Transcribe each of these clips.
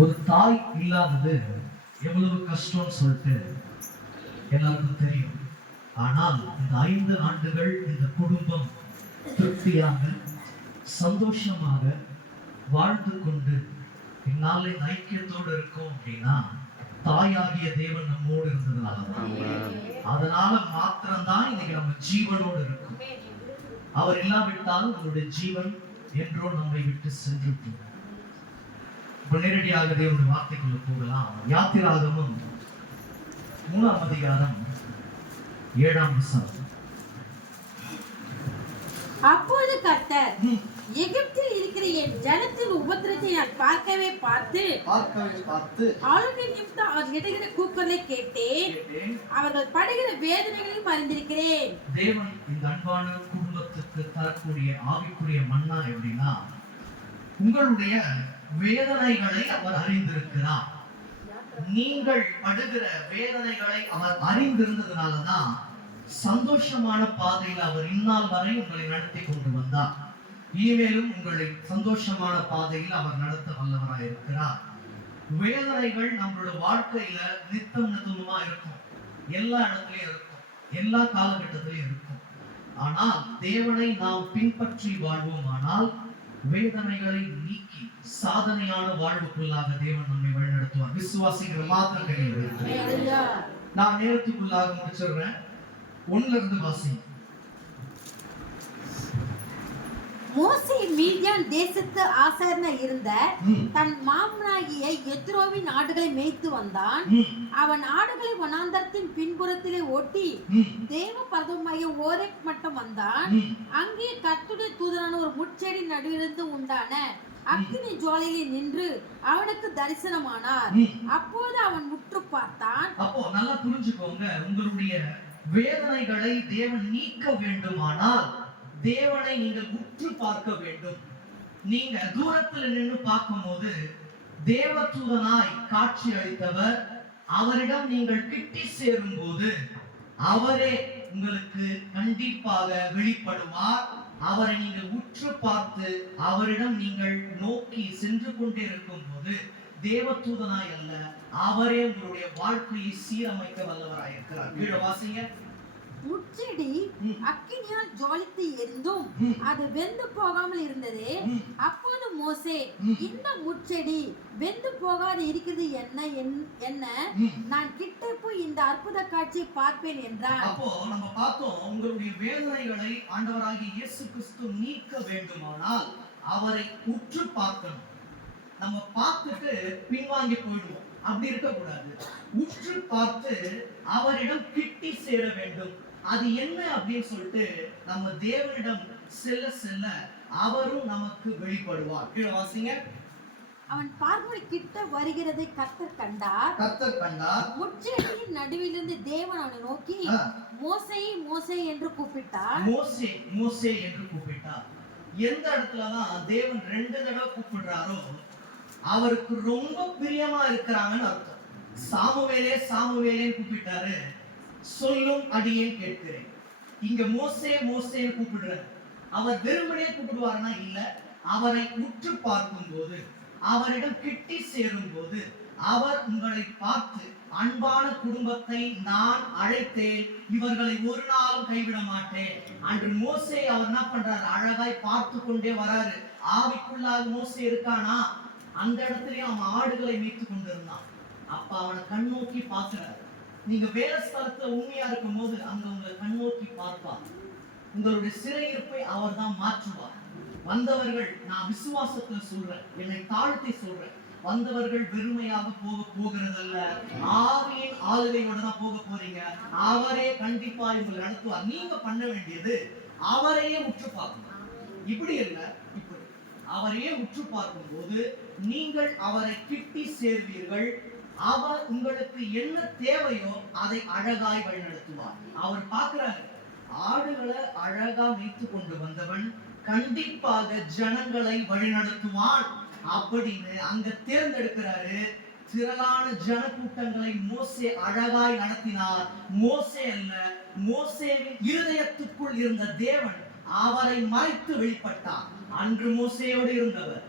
ஒரு தாய் இல்லாதது எவ்வளவு கஷ்டம்னு சொல்லிட்டு எல்லாருக்கும் தெரியும். ஆனால் இந்த 5 ஆண்டுகள் இந்த குடும்பம் திருப்தியாக சந்தோஷமாக வாழ்ந்து கொண்டு இந்நாளை ஐக்கியத்தோடு இருக்கோம் அப்படின்னா தாயாகிய தேவன் நம்மோடு இருந்ததுனாலதான். அதனால மாத்திரம்தான் இன்னைக்கு நம்ம ஜீவனோடு இருக்கும். அவர் இல்லாவிட்டால் நம்முடைய ஜீவன் என்றோ நம்மை விட்டு சென்று போகும். இப்ப நேரடியாக தேவனுடைய வார்த்தைக்குள்ள போகலாம். யாத்திராகமம் 3ஆம் அதிகாரம் 7ஆம் வசனம். அப்போது கர்த்தர், எகிப்தில் இருக்கிற என் ஜனத்தின் உபத்திரத்தை நான் பார்க்கவே பார்த்து ஆளுகை நிமித்தம் அவர் இடுகிற கூக்குரலை கேட்டேன். அவர்கள் படுகிற வேதனைகளையும் அறிந்திருக்கிறேன். தேவன் இந்த அன்பான குடும்பத்துக்கு தரக்கூடிய ஆவிக்குரிய மன்னா எப்படின்னா, உங்களுடைய வேதனைகளை அவர் அறிந்திருக்கிறார். நீங்கள் படுகிற வேதனைகளை அவர் அறிந்திருந்ததுனாலதான் சந்தோஷமான பாதையில் அவர் இந்நாள் வரை உங்களை நடத்தி கொண்டு வந்தார். இனிமேலும் உங்களை சந்தோஷமான பாதையில் அவர் நடத்த வல்லவராய் இருக்கிறார். வேதனைகள் நம்மளோட வாழ்க்கையில நித்தமா இருக்கும். எல்லா இடத்துலயும் இருக்கும், எல்லா காலகட்டத்திலையும் இருக்கும். ஆனால் தேவனை நாம் பின்பற்றி வாழ்வோமானால் வேதனைகளை நீக்கி சாதனையான வாழ்வுக்குள்ளாக தேவன் நம்மை வழிநடத்துவார். விசுவாசிகள் மாத்திரம் கையில். நான் நேரத்துக்குள்ளாக முடிச்சிடுறேன். 1ல இருந்து வாசி. மோசே மீதியான் தேசத்து ஆசாரனா இருந்த தன் மாமனாகிய எத்ரோவின் ஆடுகளை மேய்த்து வந்தான். அவன் ஆடுகளை வனாந்தரத்தின் பின்புறத்திலே ஓட்டி தேவ பர்வதமாகிய ஓரேப் மட்டும் வந்தான். அங்கே கர்த்தருடைய தூதனான ஒரு முட்செடி நடுவிலிருந்து உண்டான அக்கினி ஜுவாலையிலே நின்று அவனுக்கு தரிசனமானார். அப்போது அவன் முற்று பார்த்தான். அப்போ நல்லா புரிஞ்சுக்கோங்க, உங்களுடைய வேதனைகளை தேவன் நீக்க வேண்டுமானால் தேவனை நீங்கள் உற்று பார்க்க வேண்டும். நீங்க தூரத்தில் நின்று பார்க்கும் போது தேவதூதனாய் காட்சி அளித்தவர், அவரிடம் நீங்கள் கிட்டி சேரும் போது அவரே உங்களுக்கு கண்டிப்பாக வெளிப்படுவார். அவரை நீங்கள் உற்று பார்த்து அவரிடம் நீங்கள் நோக்கி சென்று கொண்டே இருக்கும் போது தேவதூதனாய் அல்ல, அவரே உங்களுடைய வாழ்க்கையை சீரமைக்க வல்லவராய் இருக்கிறார். கீழே வாசிங்க. முட்செடி அக்கினியால் ஜுவாலித்து எரிந்தும் அது வெந்து போகாமல் இருந்தது. அப்போது மோசே, இந்த முட்செடி வெந்து போகாது இருக்கிறது என்ன நான் கிட்ட போய் இந்த அற்புத காட்சியை பார்ப்பேன் என்றார். அப்போ நம்ம பார்த்தோம், உங்களுடைய வேதனைகளை ஆண்டவராகிய இயேசு கிறிஸ்து நீக்க வேண்டுமானால் அவரை உற்று பார்க்கணும். நம்ம பார்த்துட்டு பின்வாங்கி போயிடுவோம், அப்படி இருக்கக்கூடாது. உற்று பார்த்து அவரிடம் கிட்டி சேர வேண்டும். அது என்ன அப்படின்னு சொல்லிட்டு நம்ம தேவனிடம் செல்ல செல்ல அவரும் நமக்கு வெளிப்படுவார். கீழே வாசிங்க. அவன் பார்வை கிட்ட வருகிறதை கர்த்தர் கண்டார். முட்செடியின் நடுவிலிருந்து தேவன் அவனை நோக்கி மோசே மோசே என்று கூப்பிட்டார். மோசே மோசே என்று கூப்பிட்டார். எந்த இடத்துலதான் தேவன் 2 தடவை கூப்பிடுறாரோ அவருக்கு ரொம்ப பிரியமா இருக்கிறாங்கன்னு அர்த்தம். சாமுவேலே சாமுவேலே கூப்பிட்டாரு, சொல்லும் அடியேன் கேட்கிறேன். இங்க மோசே மோசேன்னு கூப்பிடுறாரு. அவர் வெறுமனே கூப்பிடுவார்னா இல்ல, அவரை உற்று பார்க்கும் போது அவரிடம் கிட்டி சேரும் போது அவர் உங்களை பார்த்து, அன்பான குடும்பத்தை நான் அழைத்தேன், இவர்களை ஒரு நாளும் கைவிட மாட்டேன். அன்று மோசே அவர் என்ன பண்றாரு, அழகாய் பார்த்து கொண்டே வராரு. ஆவிக்குள்ளாக மோசே இருக்கானா, அந்த இடத்துலயும் அவன் ஆடுகளை மீட்டு கொண்டிருந்தான். அப்ப அவனை கண்ணோக்கி பார்க்கிறார். நீங்க வேலை ஸ்தலத்துல உண்மையா இருக்கும் போது அங்க உங்களை கண்ணோக்கி பார்ப்பார். உங்களுடைய சிறையிருப்பை அவர் தான் மாற்றுவார். வந்தவர்கள், நான் விசுவாசத்துல சொல்றேன், என்னை தாழ்த்தி சொல்றேன், வந்தவர்கள் வெறுமையாக போகிறதல்ல, ஆவியின் ஆளுகையோட தான் போக போறீங்க. அவரே கண்டிப்பா உங்களை நடத்துவார். நீங்க பண்ண வேண்டியது அவரையே உற்று பார்க்கணும். இப்படி இல்ல, இப்படி அவரையே உற்று பார்க்கும் போது நீங்கள் அவரை கிட்டி சேர்வீர்கள். அவர் உங்களுக்கு என்ன தேவையோ அதை அழகாய் வழிநடத்துவார். அவர் பார்க்கிறாரு, ஆடுகளை அழகா வைத்து கொண்டு வந்தவன் கண்டிப்பாக ஜனங்களை வழிநடத்துவான் அப்படின்னு அங்க தேர்ந்தெடுக்கிறாரு. திரளான ஜன கூட்டங்களை மோசே அழகாய் நடத்தினார். மோசே அல்ல, மோசேவின் இருதயத்துக்குள் இருந்த தேவன் அவரை மறைத்து வெளிப்பட்டார். அன்று மோசேயோடு இருந்தவர்,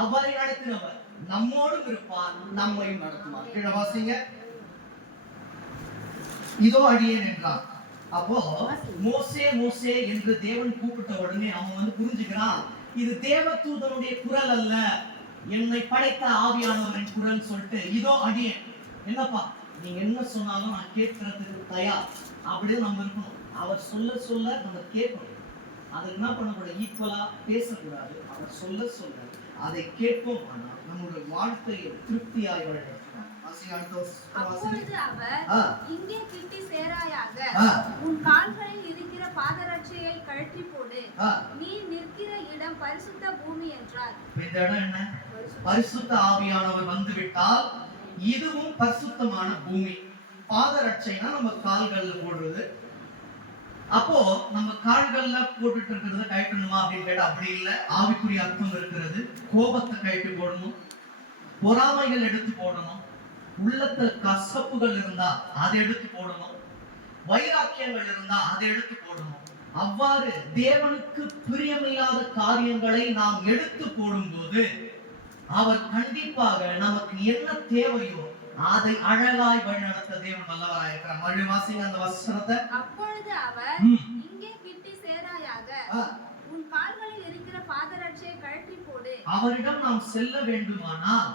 அவரை நடத்தினவர் நம்மோடும் இருப்பார், நம்மையும் நடத்துவார். கீழே வாசிங்க. இதோ அடியேன் என்றான். அப்போ மோசே மோசே என்று தேவன் கூப்பிட்ட உடனே அவன் புரிஞ்சுக்கிறான், இது தேவதூதனுடைய குரல் அல்ல, என்னை படைத்த ஆவியானவரின் குரல் சொல்லிட்டு இதோ அடியேன். என்னப்பா நீங்க என்ன சொன்னாலும் நான் கேட்கறதுக்கு தயார் அப்படின்னு நம்ம இருக்கணும். அவர் சொல்ல சொல்ல நம்ம கேட்கணும். அதுக்கு என்ன பண்ணக்கூடாது, ஈக்குவலா பேசக்கூடாது. அவர் சொல்ல சொல்ல அதை கேட்போம். ஆனால் நம்முடைய வாழ்க்கையை திருப்தியாய் வளர்க்கணும். அப்பொழுது அவர், இங்கே கிட்டி சேராயாக, உன் கால்களில் இருக்கிற பாதரட்சையை கழற்றி போடு, நீ நிற்கிற இடம் பரிசுத்த பூமி என்றார். இந்த இடம் என்ன? பரிசுத்த ஆவியானவர் வந்துவிட்டால் இதுவும் பரிசுத்தமான பூமி. பாதரட்சைனா நம்ம கால்கள்ல போடுறது. அப்போ நம்ம கால்கள்ல போட்டுட்டு இருக்கிறத கழட்டணுமா அப்படின்னு கேட்டா அப்படி இல்லை. ஆவிக்குரிய அர்த்தம் இருக்கிறது. கோபத்தை கழட்டி போடணும், பொறாமைகள் எடுத்து போடணும், உள்ளத்துல கசப்புகள் இருந்தா அதை எடுத்து போடணும், வைராக்கியங்கள் இருந்தா அதை எடுத்து போடணும். அவ்வாறு தேவனுக்கு பிரியமில்லாத காரியங்களை நாம் எடுத்து போடும்போது அவர் கண்டிப்பாக நமக்கு என்ன தேவையோ அதை அழகாய் வழிநடத்த தேவன் வல்லவராய் இருக்கிறார். மறுபடியும் வாசிங்க அந்த வசனத்தை. அப்பொழுது அவர், இங்கே கிட்டி சேராயாக, உன் கால்களில் இருக்கிற பாதரட்சையை கழற்றி போடு. அவரிடம் நாம் செல்ல வேண்டுமானால்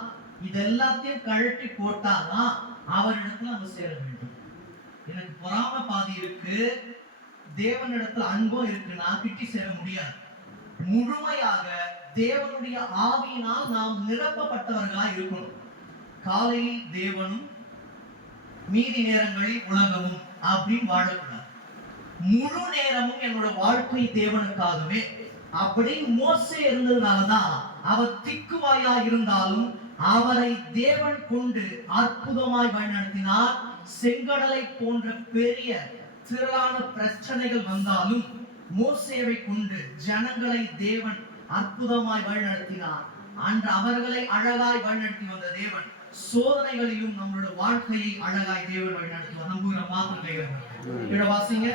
இதெல்லாத்தையும் கழட்டி போட்டாதான் அவரிடத்துல நம்ம சேர வேண்டும். எனக்கு பொறாமை பாதி இருக்கு, தேவனிடத்துல அன்பும் இருக்குன்னா கிட்டி சேர முடியாது. முழுமையாக தேவனுடைய ஆவியினால் நாம் நிரப்பப்பட்டவர்களாய் இருக்கணும். காலையில் தேவனும் மீதி நேரங்களில் உலகமும் அப்படின்னு வாழக்கூடாது. முழு நேரமும் என்னோட வாழ்க்கை தேவனுக்காகவே அப்படி மோசே இருந்ததுனாலதான் அவர் திக்குவாயா இருந்தாலும் அவரை தேவன் கொண்டு அற்புதமாய் வழிநடத்தினார். செங்கடலை போன்ற பெரிய திரளான பிரச்சனைகள் வந்தாலும் மோசேவை கொண்டு ஜனங்களை தேவன் அற்புதமாய் வழிநடத்தினார். அன்று அவர்களை அழகாய் வழிநடத்தி வந்த தேவன் சோதனைகளிலும் நம்மளுடைய வாழ்க்கையை அழகாய் தேவன் வழிநடத்துவார். நம்புகிற மாத்திரம் வாசிங்க.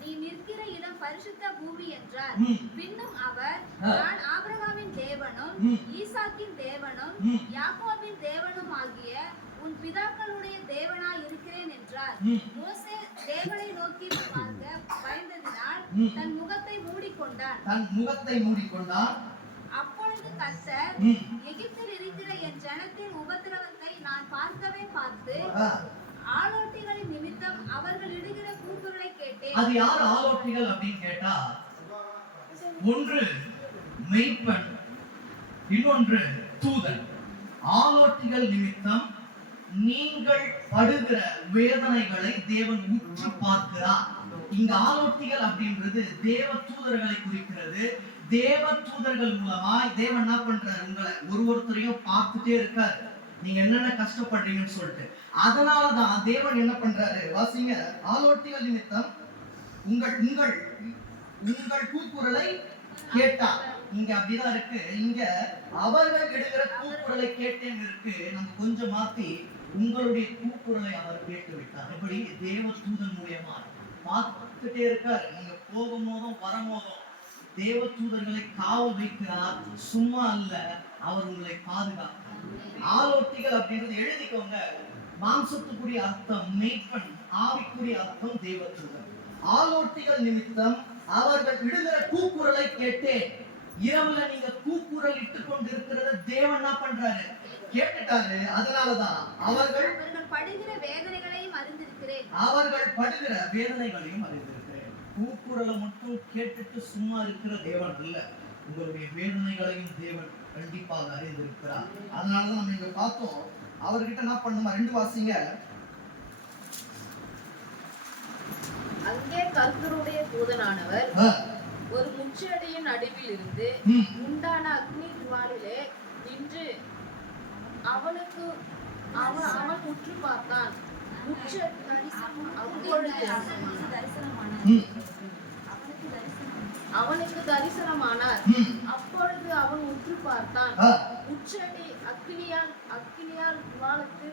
நீ நிற்கிற இடம் பரிசுத்த பூமி என்றார். பின்னும் அவர், நான் ஆபிரகாமின் தேவனும் ஈசாக்கின் தேவனும் யாக்கோபின் தேவனும் ஆகிய உன் பிதாக்களுடைய தேவனாய் இருக்கிறேன் என்றார். மோசே தேவனை நோக்கி பார்க்க பயந்ததினால் தன் முகத்தை மூடிக்கொண்டான். அப்பொழுது கர்த்தர், எகிப்தில் இருக்கிற என் ஜனத்தின் உபத்திரவத்தை நான் பார்த்து ஆலோட்டிகளின் நிமித்தம் அவர்கள் இடுகிற கூக்குரலை கேட்டேன். அது யார் ஆலோட்டிகள் அப்படின்னு கேட்டா, ஒன்று மெய்ப்பன், இன்னொன்று தூதன். ஆலோட்டிகள் நிமித்தம் நீங்கள் படுகிற வேதனைகளை தேவன் உற்று பார்க்கிறார். இங்க ஆலோட்டிகள் அப்படின்றது தேவ தூதர்களை குறிக்கிறது. தேவ தூதர்கள் மூலமாய் தேவன் என்ன பண்றாரு, உங்களை ஒருத்தரையும் பார்த்துட்டே இருக்காரு, நீங்க என்னென்ன கஷ்டப்படுறீங்கன்னு சொல்லிட்டு. அதனாலதான் தேவன் என்ன பண்றாரு, வாசிங்க. ஆலோட்டிகள் நிமித்தம் உங்கள் கூக்குரலை கேட்டார். இங்க அப்படிதான் இருக்கு. இங்க அவர்கள் எடுக்கிற கூக்குரலை கேட்டேன் இருக்கு. நம்ம கொஞ்சம் மாத்தி உங்களுடைய கூக்குரலை அவர் கேட்டு விட்டார். எப்படி? தேவ தூதன் மூலியமா பார்த்துட்டே இருக்காரு. நீங்க போகும்போதும் வரும்போதும் தேவ தூதர்களை காவல் வைக்கிறார். சும்மா அல்ல, அவர் உங்களை பாதுகாப்பார். ஆலோட்டிகள் அப்படின்றது எழுதிக்கோங்க. மாம்சத்துக்குரிய அர்த்தம் மெய்ப்பன், ஆவிக்குரிய அர்த்தம் தேவ தூதர். ஆலோட்டிகள் நிமித்தம் அவர்கள் இடுகிற கூக்குரலை கேட்டேன். இரவுல நீங்க கூக்குரல் இட்டு கொண்டிருக்கிறத தேவன் என்ன பண்றாரு, கேட்டுட்டாரு. அதனாலதான் அவர்கள் படுகிற வேதனைகளையும் அறிந்திருக்கிறேன். கூக்குரலை மட்டும் கேட்டுட்டு சும்மா இருக்கிற தேவன் இல்ல, உங்களுடைய வேதனைகளையும் தேவன் கண்டிப்பாக அறிந்திருக்கிறார். அதனாலதான் நம்ம இங்க பார்த்தோம். அவர்கிட்ட என்ன பண்ணுமா, 2 வாசிங்க. அங்கே கர்த்தருடைய தூதனானவர் ஒரு முச்செடியின் நடுவில் இருந்து உண்டான அக்னி ஜுவாலிலே நின்று அவன் உற்று பார்த்தான். அவனுக்கு தரிசனமானார். அப்பொழுது அவன் உற்று பார்த்தான். முச்செடி அக்கினியால் ஜுவாலத்து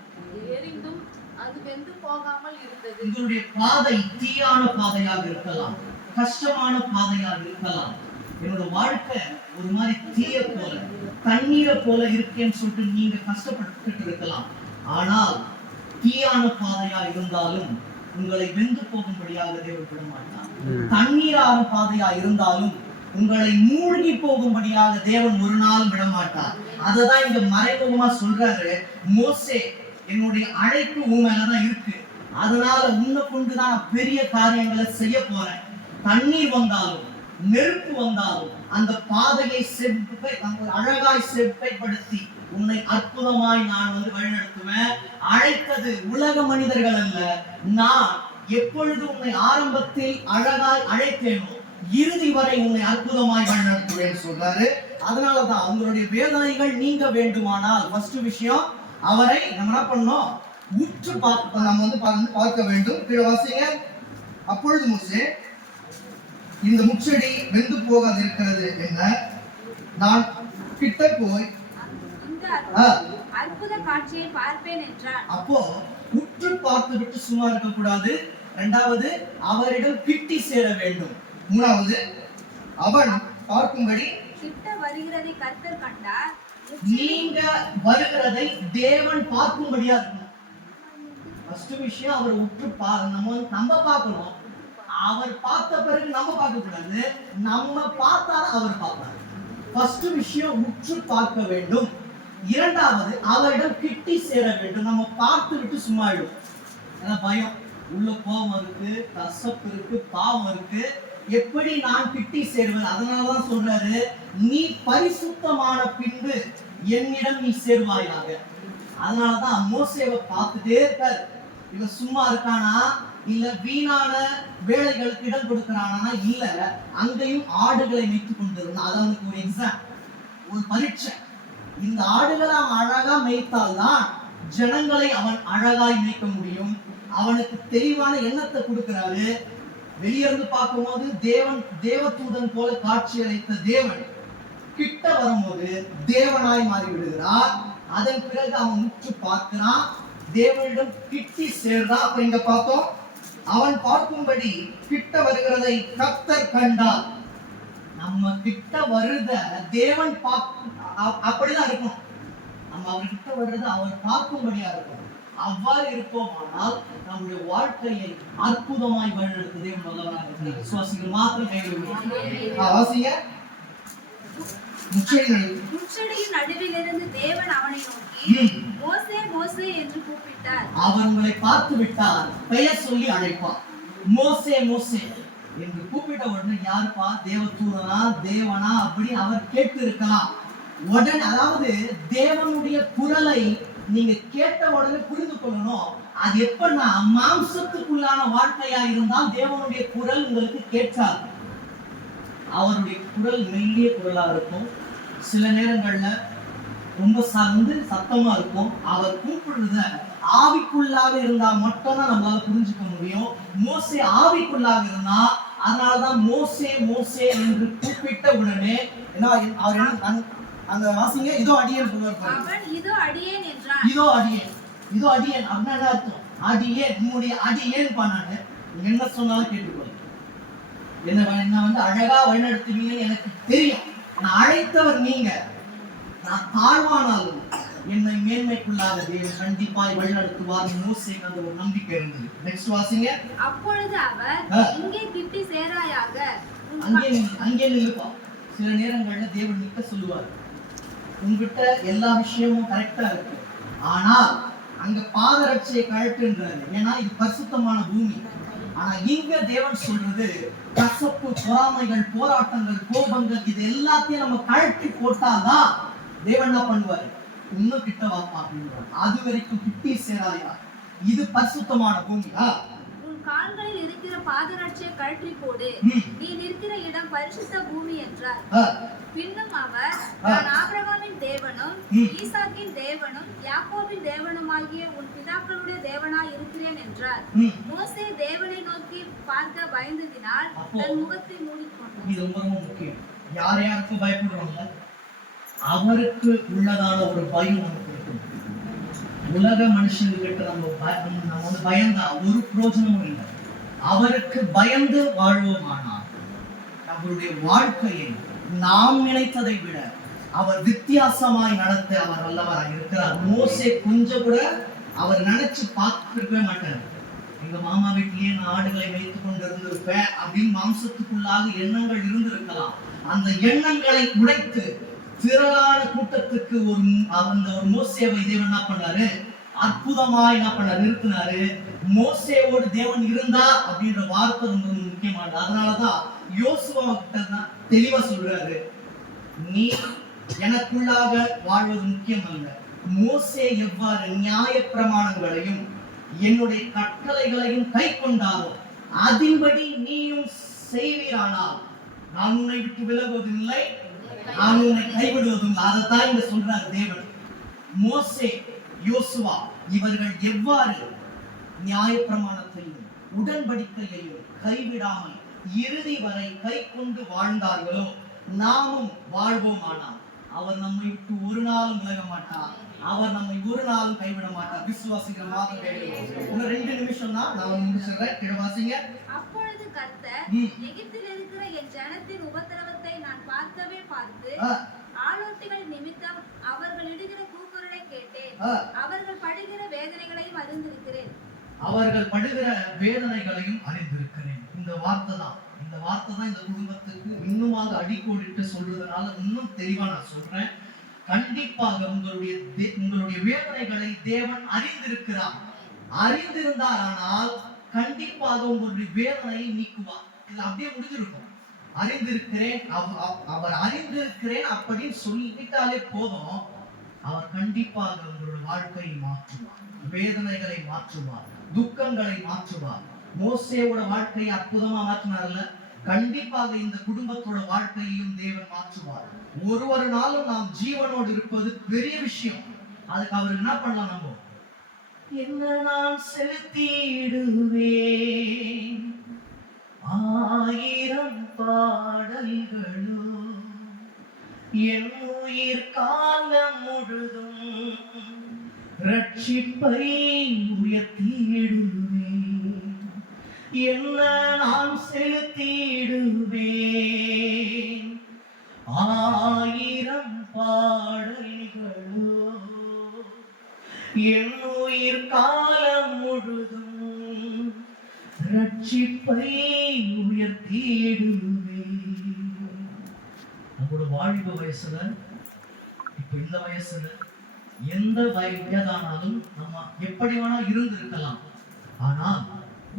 எரிந்தும் அது வெந்து போகாமல் இருந்தது. உங்களுடைய பாதை தீயான பாதையாக இருக்கலாம், கஷ்டமான பாதையாக இருக்கலாம். என்னோட வாழ்க்கை ஒரு மாதிரி தீய போல, தண்ணீரை போல இருக்கேன்னு சொல்லிட்டு நீங்க கஷ்டப்பட்டு இருக்கலாம். ஆனால் தீயான பாதையா இருந்தாலும் உங்களை வெந்து போகும்படியாக தேவன் விட மாட்டார். தண்ணீரான பாதையா இருந்தாலும் உங்களை மூழ்கி போகும்படியாக தேவன் ஒரு நாள் விட மாட்டார். அததான் இங்க மறைமுகமா சொல்றாரு, மோசே என்னுடைய அழைப்பு உன் மேலதான் இருக்கு, அதனால உன்னை கொண்டுதான் நான் பெரிய காரியங்களை செய்ய போறேன். தண்ணீர் வந்தாலும் நெருப்பு வந்தாலும் அந்த பாதையை அழகாய் செவ்வைப்படுத்தி உன்னை அற்புதமாய் நான் வழிநடத்துவேன். அழைத்தது உலக மனிதர்கள் அல்ல, நான் எப்பொழுது உன்னை ஆரம்பத்தில் அழகாய் அழைத்தேனோ இறுதி வரை உன்னை அற்புதமாய் வழிநடத்துவேன் சொல்றாரு. அதனாலதான் உங்களுடைய வேதனைகள் நீங்க வேண்டுமானால் ஃபர்ஸ்ட் விஷயம் அவரை நம்ம என்ன பண்ணோம், உற்று பார்க்க நம்ம பார்க்க வேண்டும். கீழே வாசிங்க. அப்பொழுது மோசே, இந்த முச்செடி வெந்து போகாது இருக்கிறது என்ன, நான் கிட்ட போய் அற்புத காட்சியை பார்ப்பேன் என்றார். அப்போ உற்று பார்த்து விட்டு சும்மா இருக்க கூடாது. இரண்டாவது அவரிடம் கிட்டி சேர வேண்டும். மூணாவது அவன் பார்க்கும்படி கிட்ட வருகிறதை கர்த்தர் கண்டார். நீங்க வருகிறதை தேவன் பார்க்கும்படியா இருக்கணும். ஃபர்ஸ்ட் விஷயம் அவர் உற்று நம்ம பார்க்கணும். அவர் பார்த்த பிறகு நம்ம பார்க்க கூடாது, நம்ம பார்த்தாலும் அவர் பார்ப்பார். ஃபர்ஸ்ட் விஷயம் உற்று பார்க்க வேண்டும். இரண்டாவது அவரிடம் கிட்டி சேர வேண்டும். நம்ம பார்த்து விட்டு சும்மா ஆயிடும். ஏன்னா பயம், உள்ள கோபம் இருக்கு, கசப்பு இருக்கு, பாவம் இருக்கு, எப்படி நான் கிட்டி சேர்வது? அதனாலதான் சொல்றாரு, நீ பரிசுத்தமான பின்பு என்னிடம் நீ சேர்வாயாக. அதனாலதான் மோசேவை பார்த்துட்டே இருக்காரு. இவன் சும்மா இருக்கானா, இல்ல வீணான வேலைகளுக்கு இடம் கொடுக்கிறானா, இல்ல அங்கேயும் ஆடுகளை மேய்த்து கொண்டிருந்தான். அது அவனுக்கு ஒரு எக்ஸாம், ஒரு பரீட்சை. இந்த ஆடுகளை அவன் அழகா மேய்த்தால்தான் ஜனங்களை அவன் அழகாய் மேய்க்க முடியும். அவனுக்கு தெளிவான எண்ணத்தை கொடுக்கிறாரு. வெளியிருந்து பார்க்கும்போது தேவதூதன் போல காட்சி அளித்த தேவன் கிட்ட வரும்போது தேவனாய் மாறி விடுகிறார். அதன் பிறகு அவன் உற்று பார்க்கிறான், தேவனிடம் கிட்டி சேர்றான். அப்ப இங்க பார்த்தோம், அவன் பார்க்கும்படி கிட்ட வருகிறதை கர்த்தர் கண்டார். நம்ம கிட்ட வருத தேவன் அப்படிதான் இருக்கும். நம்ம அவர் கிட்ட வர்றது அவர் பார்க்கும்படியா இருக்கும். அவ்வாறு இருப்போமானால் நம்முடைய வாழ்க்கையை அற்புதமாய் வழிநடத்த தேவன் வல்லவராக இருக்கிறார். விசுவாசிகள் மாத்திரம் கைவிடுவோம். வாசிங்க. முச்செடியின் நடுவிலிருந்து தேவன் அவனை நோக்கி மோசே மோசே என்று கூப்பிட்டார். அவர் உங்களை பார்த்து விட்டார், பெயர் சொல்லி அழைப்பார். மோசே மோசே என்று கூப்பிட்ட உடனே யாருப்பா, தேவதூதனா தேவனா அப்படின்னு அவர் கேட்டு இருக்கலாம். உடனே அதாவது தேவனுடைய குரலை நீங்க கேட்ட உடனே புரிந்து கொள்ளணும். அது எப்பன்னா மாம்சத்துக்குள்ளான வாழ்க்கையா இருந்தால் தேவனுடைய குரல் உங்களுக்கு கேட்காது. அவருடைய குரல் மெல்லிய குரலா இருக்கும், சில நேரங்கள்ல ரொம்ப சத்தமா இருக்கும். அவர் கூப்பிடுறத ஆவிக்குள்ளாக இருந்தா மட்டும்தான் நம்மளால புரிஞ்சுக்க முடியும். மோசே ஆவிக்குள்ளாக இருந்தா, அதனாலதான் மோசே மோசே என்று கூப்பிட்ட உடனே அந்த வாசிங்க, இதோ அடியேன் சொல்லுவார். அவன் இதோ அடியேன் என்றான். இதோ அடியேன், இதோ அடியேன் அப்படின்னா என்ன அர்த்தம்? அடியேன், உன்னுடைய அடியேன் பண்ணானு என்ன சொன்னாலும் கேட்டுக்கொள்ள. என்ன அழகா வழிநடத்துவீங்கன்னு எனக்கு தெரியும். நான் அழைத்தவர் நீங்க. நான் தாழ்வானாலும் என்னை மேன்மைக்குள்ளாக தேவன் கண்டிப்பாய் வழிநடத்துவார். மோசேக்கு அந்த ஒரு நம்பிக்கை இருந்தது. நெக்ஸ்ட் வாசிங்க. அப்பொழுது அவர் இங்கே கிட்டி சேராயாக. அங்கே நில்லுப்பா. சில நேரங்கள்ல தேவன் நிக்க சொல்லுவார். உங்ககிட்ட எல்லா விஷயமும் கரெக்டா இருக்கு, ஆனால் அங்க பாதரட்சியை கழட்டுன்றாரு. ஏன்னா இது பரிசுத்தமான பூமி. ஆனா இங்க தேவன் சொல்றது கசப்பு, பொறாமைகள், போராட்டங்கள், கோபங்கள் இது எல்லாத்தையும் நம்ம கழட்டி போட்டாதான் தேவன் என்ன பண்ணுவாரு, இன்னும் கிட்ட வாப்பா அப்படின்றாரு. அது வரைக்கும் கிட்டி சேராயா, இது பரிசுத்தமான பூமி. உன் கால்களில் இருக்கிற பாதரட்சியை கழற்றி போடு, நீ நிற்கிற இடம் பரிசுத்த பூமி என்றார். பின்னும் அவர் நான் ஆபிரகாமின் தேவனும் ஈசாக்கின் தேவனும் யாக்கோபின் தேவனுமாகிய உன் பிதாக்களுடைய தேவனாய் இருக்கிறேன் என்றார். மோசே தேவனை நோக்கி பார்க்க பயந்ததினால் தன் முகத்தை மூடிக்கொண்டார். இது ரொம்ப முக்கியம். யார் யாருக்கு பயப்படுறோம்ல, அவருக்கு உள்ளதான ஒரு பயம் நமக்கு இருக்கும். உலக மனுஷங்கிட்ட நம்ம பயந்தா ஒரு பிரயோஜனமும் இல்லை. அவருக்கு பயந்து வாழ்வோமானால் நம்மளுடைய வாழ்க்கையை நாம் நினைத்ததை விட அவர் வித்தியாசமாய் நடத்த அவர் வல்லவராய் இருக்கிறார். மோசே கொஞ்சம் கூட அவர் நினைச்சு பார்த்திருக்கவே மாட்டார். எங்க மாமா வீட்டிலேயே நான் ஆடுகளை வைத்துக் கொண்டு இருந்திருப்பேன் அப்படின்னு மாம்சத்துக்குள்ளாக எண்ணங்கள் இருந்திருக்கலாம். அந்த எண்ணங்களை உடைத்து திரளான கூட்டத்துக்கு ஒரு மோசேவை தேவன் என்ன பண்ணாரு? அற்புதமாய் என்ன பண்ணாரு? நிறுத்தினாரு. மோசேவோடு தேவன் இருந்தா அப்படின்ற வார்த்தை ரொம்ப முக்கியமானது. அதனாலதான் யோசுவா கிட்ட தெளிவா சொல்றாரு, நீ எனக்குள்ளாக வாழ்வது முக்கியம் அல்ல, மோசே எவ்வாறு நியாய பிரமாணங்களையும் என்னுடைய கட்டளைகளையும் கை கொண்டாரோ அதன்படி நீயும் செய்வீரானால் நான் உன்னை விட்டு விலகுவதில்லை, நான் உன்னை கைவிடுவதும். அதைத்தான் இங்க சொல்றாரு தேவன். மோசே, யோசுவா இவர்கள் எவ்வாறு நியாய பிரமாணத்தையும் உடன்படிக்கையையும் கைவிடாமல் இறுதி வரை கை கொண்டு வாழ்ந்தார்களோ நாமும் வாழ்வோமானால் அவர் நம்மை விட்டு ஒரு நாளும் விலக மாட்டார், அவர் நம்மை ஒரு நாளும் கைவிட மாட்டார். விசுவாசிக்கிற மாதம் 2 நிமிஷம் தான் நான் முடிச்சிடுறேன். கீழே வாசிங்க. அப்பொழுது கர்த்தர், எகிப்தில் இருக்கிற என் ஜனத்தின் உபத்திரவத்தை நான் பார்த்து ஆலோட்டிகள் நிமித்தம் அவர்கள் இடுகிற கூக்குரலை கேட்டேன், அவர்கள் படுகிற வேதனைகளையும் அறிந்திருக்கிறேன். அவர்கள் படுகிற வேதனைகளையும் அறிந்திருக்கிறேன். இந்த வார்த்தை தான் இந்த குடும்பத்துக்கு இன்னுமாக அடிக்கோடிட்டு சொல்றதுனால இன்னும் தெளிவா நான் சொல்றேன். கண்டிப்பாக உங்களுடைய வேதனைகளை தேவன் அறிந்திருக்கிறார். அறிந்திருந்தார் ஆனால் கண்டிப்பாக உங்களுடைய வேதனையை நீக்குவார். இது அப்படியே முடிஞ்சிருக்கும். அறிந்திருக்கிறேன், அவர் அறிந்திருக்கிறேன் அப்படின்னு சொல்லிட்டாலே போதும், அவர் கண்டிப்பாக உங்களுடைய வாழ்க்கையை மாற்றுவார், வேதனைகளை மாற்றுவார், துக்கங்களை மாற்றுவார். மோசேவோட வாழ்க்கையை அற்புதமா மாற்றினார்ல, கண்டிப்பாக இந்த குடும்பத்தோட வாழ்க்கையையும் தேவன் மாற்றுவார். ஒரு நாளும் நாம் ஜீவனோடு இருப்பது பெரிய விஷயம். அதுக்கு அவர் என்ன பண்ணலாம்? நம்ம என்ன நான் செலுத்திடுவேன் 1000 பாடல்களோ என் உயிர் காலம் முழுதும் ரட்சிப்பை உயர்த்திடுவேன். என்ன நான் செலுத்திடுவேன் 1000 பாடல்களோ என் உயிர் காலம் முழுதும் ரட்சிப்பை உயர்த்திடுவேன். நம்மளோட வாலிப வயசுல, இப்ப இந்த வயசுல, எந்த வயதானாலும் நம்ம எப்படி வேணா இருந்திருக்கலாம். ஆனால்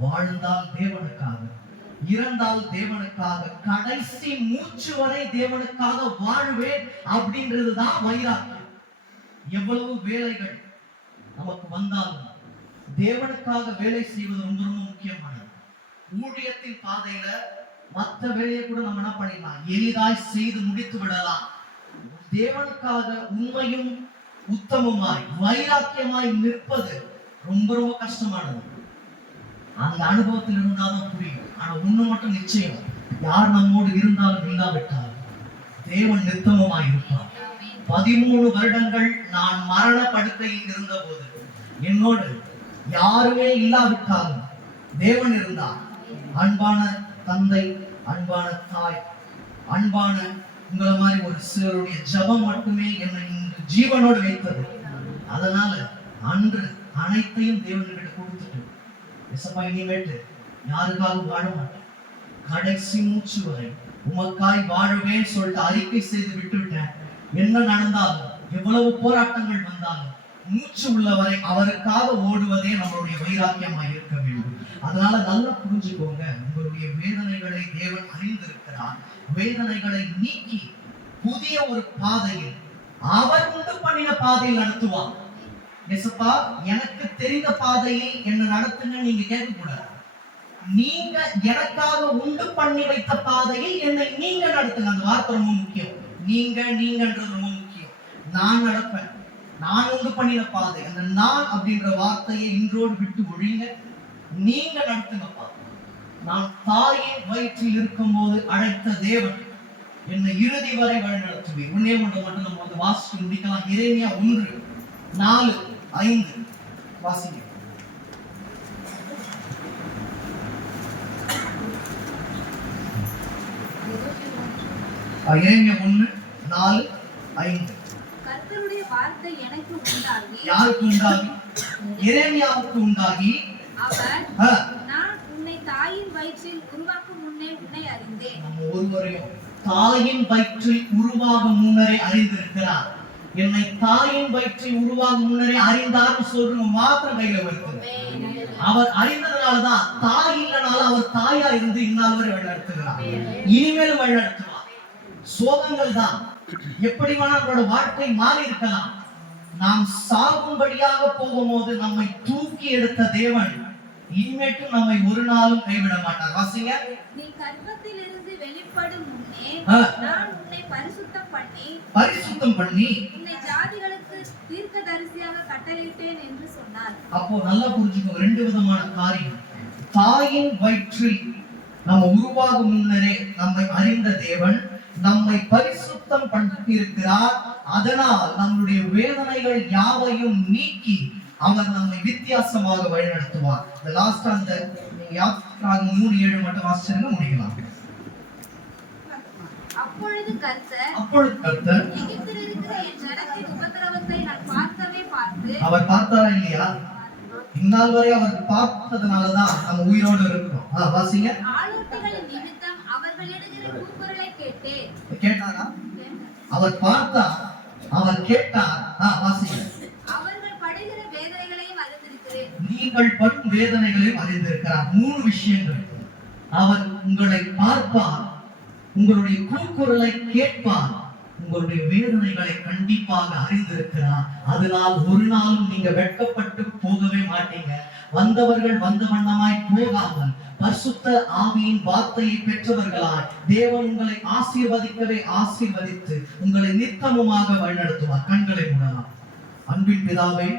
வாழ்ந்தால் தேவனுக்காக, இறந்தால் தேவனுக்காக, கடைசி மூச்சு வரை தேவனுக்காக வாழ்வேன் அப்படின்றதுதான் வைராக்கியம். எவ்வளவு வேலைகள் நமக்கு வந்தாலும் தேவனுக்காக வேலை செய்வது ரொம்ப ரொம்ப முக்கியமானது. ஊழியத்தின் பாதையில மற்ற வேலையை கூட நம்ம என்ன பண்ணிடலாம், எளிதாய் செய்து முடித்து விடலாம். தேவனுக்காக உண்மையும் உத்தமமாய் வைராக்கியமாய் நிற்பது ரொம்ப ரொம்ப கஷ்டமானது. அந்த அனுபவத்தில் இருந்தாலும் புரியும். ஆனா ஒண்ணு மட்டும் நிச்சயம், யார் நம்மோடு இருந்தாலும் இல்லாவிட்டாலும் தேவன் நித்தமமாய் இருப்பார். 13 வருடங்கள் நான் மரண படுக்கையில் இருந்த போது என்னோடு யாருமே இல்லாவிட்டாலும் தேவன் இருந்தார். அன்பான தந்தை, அன்பான தாய், அன்பான உங்களை மாதிரி ஒரு சிலருடைய ஜபம் மட்டுமே என்னை ஜீவனோடு வைத்தது. அதனால அன்று அனைத்தையும் தேவன்கிட்ட கொடுத்துட்டு, எசப்பா இனிமேட்டு யாருக்காக வாழ மாட்டேன், கடைசி மூச்சு வரை உமக்காய் வாழுவேன் சொல்லிட்டு அறிக்கை செய்து விட்டுவிட்டேன். என்ன நடந்தாலும், எவ்வளவு போராட்டங்கள் வந்தாலும், மூச்சு உள்ளவரை அவருக்காக ஓடுவதே நம்மளுடைய வைராக்கியமாய் இருக்க வேண்டும். அதனால நல்லா புரிஞ்சுக்கோங்க, உங்களுடைய வேதனைகளை தேவன் அறிந்திருக்கிறார். வேதனைகளை நீக்கி புதிய ஒரு பாதையில், அவர் உண்டு பண்ணின பாதையில் நடத்துவார். எசப்பா எனக்கு தெரிந்த பாதையில் என்ன நடத்துங்க நீங்க கேட்க கூடாது. நீங்க எனக்காக உண்டு பண்ணி வைத்த பாதையில் என்னை நீங்க நடத்துங்க. அந்த வார்த்தை ரொம்ப முக்கியம். நீங்கன்றது ரொம்ப முக்கியம். நான் நடப்பேன், நான் உண்டு பண்ணின பாதை. அந்த நான் அப்படின்ற வார்த்தையை இன்றோடு விட்டு ஒழிங்க. நீங்க நடத்துங்கப்பா. நான் தாயின் வயிற்றில் இருக்கும் போது அழைத்த தேவன் என்னை இறுதி வரை வழி நடத்துவேன். ஒன்னே ஒன்று மட்டும் நம்ம வந்து வாசித்து முடிக்கலாம். எரேமியா 1:4-5 வாசிங்க. எரேமியா 1:4 5. கர்த்தருடைய வார்த்தை எனக்கு உண்டாகி யாருக்கு உண்டாகி? எரேமியாவுக்கு உண்டாகி, அவர் ஆ, நான் உன்னை தாயின் வயிற்றில் உருவாக்கும் முன்னே உன்னை அறிந்தேன். நம்ம ஒருவரையும் தாயின் வயிற்றில் உருவாகும் முன்னரே அறிந்திருக்கிறார். என்னை தாயின் வயிற்றில் உருவாகும் முன்னரே அறிந்தார்னு சொல்றவங்க மாத்திரம் கையில வருது. அவர் அறிந்ததுனாலதான் தாய் இல்லைனாலும் அவர் தாயா இருந்து இந்நாள் வரை வழிநடத்துகிறார், இனிமேலும் வழிநடத்துவார். சோகங்கள் தான் எப்படி வேணா நம்மளோட வாழ்க்கை மாறி இருக்கலாம். நாம் சாகும்படியாக போகும்போது நம்மை தூக்கி எடுத்த தேவன் இனிமேட்டும் நம்மை ஒரு நாளும் கைவிட மாட்டார். வாசிங்க. நீ கர்ப்பத்திலிருந்து வெளிப்படும் முன்னே ஆ. நான் உன்னை பரிசுத்தம் பண்ணி உன்னை ஜாதிகளுக்கு தீர்க்கதரிசியாக கட்டளையிட்டேன் என்று சொன்னார். அப்போ நல்லா புரிஞ்சுக்கோ, 2 விதமான காரியம். தாயின் வயிற்றில் நம்ம உருவாகும் முன்னரே நம்மை அறிந்த தேவன் நம்மை பரிசுத்தம் பண்ணி இருக்கிறார். அதனால் நம்முடைய வேதனைகள் யாவையும் நீக்கி அவர் நம்மை வித்தியாசமாக வழிநடத்துவார். இந்த லாஸ்ட் அந்த யாத்ராகமம் 3:7 மட்டும் வாசிச்சா முடிக்கலாம். அப்பொழுது கர்த்தர் எகிப்தில் இருக்கிற என் ஜனத்தின் உபத்திரவத்தை நான் பார்த்து அவர் பார்த்தாரா இல்லையா? இந்நாள் வரை அவர் பார்த்ததுனாலதான் நம்ம உயிரோடு இருக்கிறோம். வாசிங்க. ஆளோட்டிகளின் நிமித்தம் அவர்கள் இடுகிற கூக்குரலை கேட்டேன். கேட்டாரா? அவர் பார்த்தார், அவர் கேட்டார். வாசிங்க. அவர்கள் படுகிற வேதனைகளையும் அறிந்திருக்கிறேன். நீங்கள் படும் வேதனைகளையும் அறிந்திருக்கிறார். 3 விஷயங்கள். அவர் உங்களை பார்ப்பார், உங்களுடைய கூக்குரலை கேட்பார், உங்களுடைய வேதனைகளை கண்டிப்பாக அறிந்திருக்கிறார். அதனால் ஒரு நாளும் நீங்க வெட்கப்பட்டு போகவே மாட்டீங்க. வந்தவர்கள் வந்த வண்ணமாய் போகாமல் பரிசுத்த ஆவியின் வார்த்தையை பெற்றவர்களாய் தேவன் உங்களை ஆசீர்வதிக்கவே ஆசீர்வதித்து உங்களை நித்தமுமாக வழிநடத்துவார். கண்களை மூடலாம். அன்பின் பிதாவே,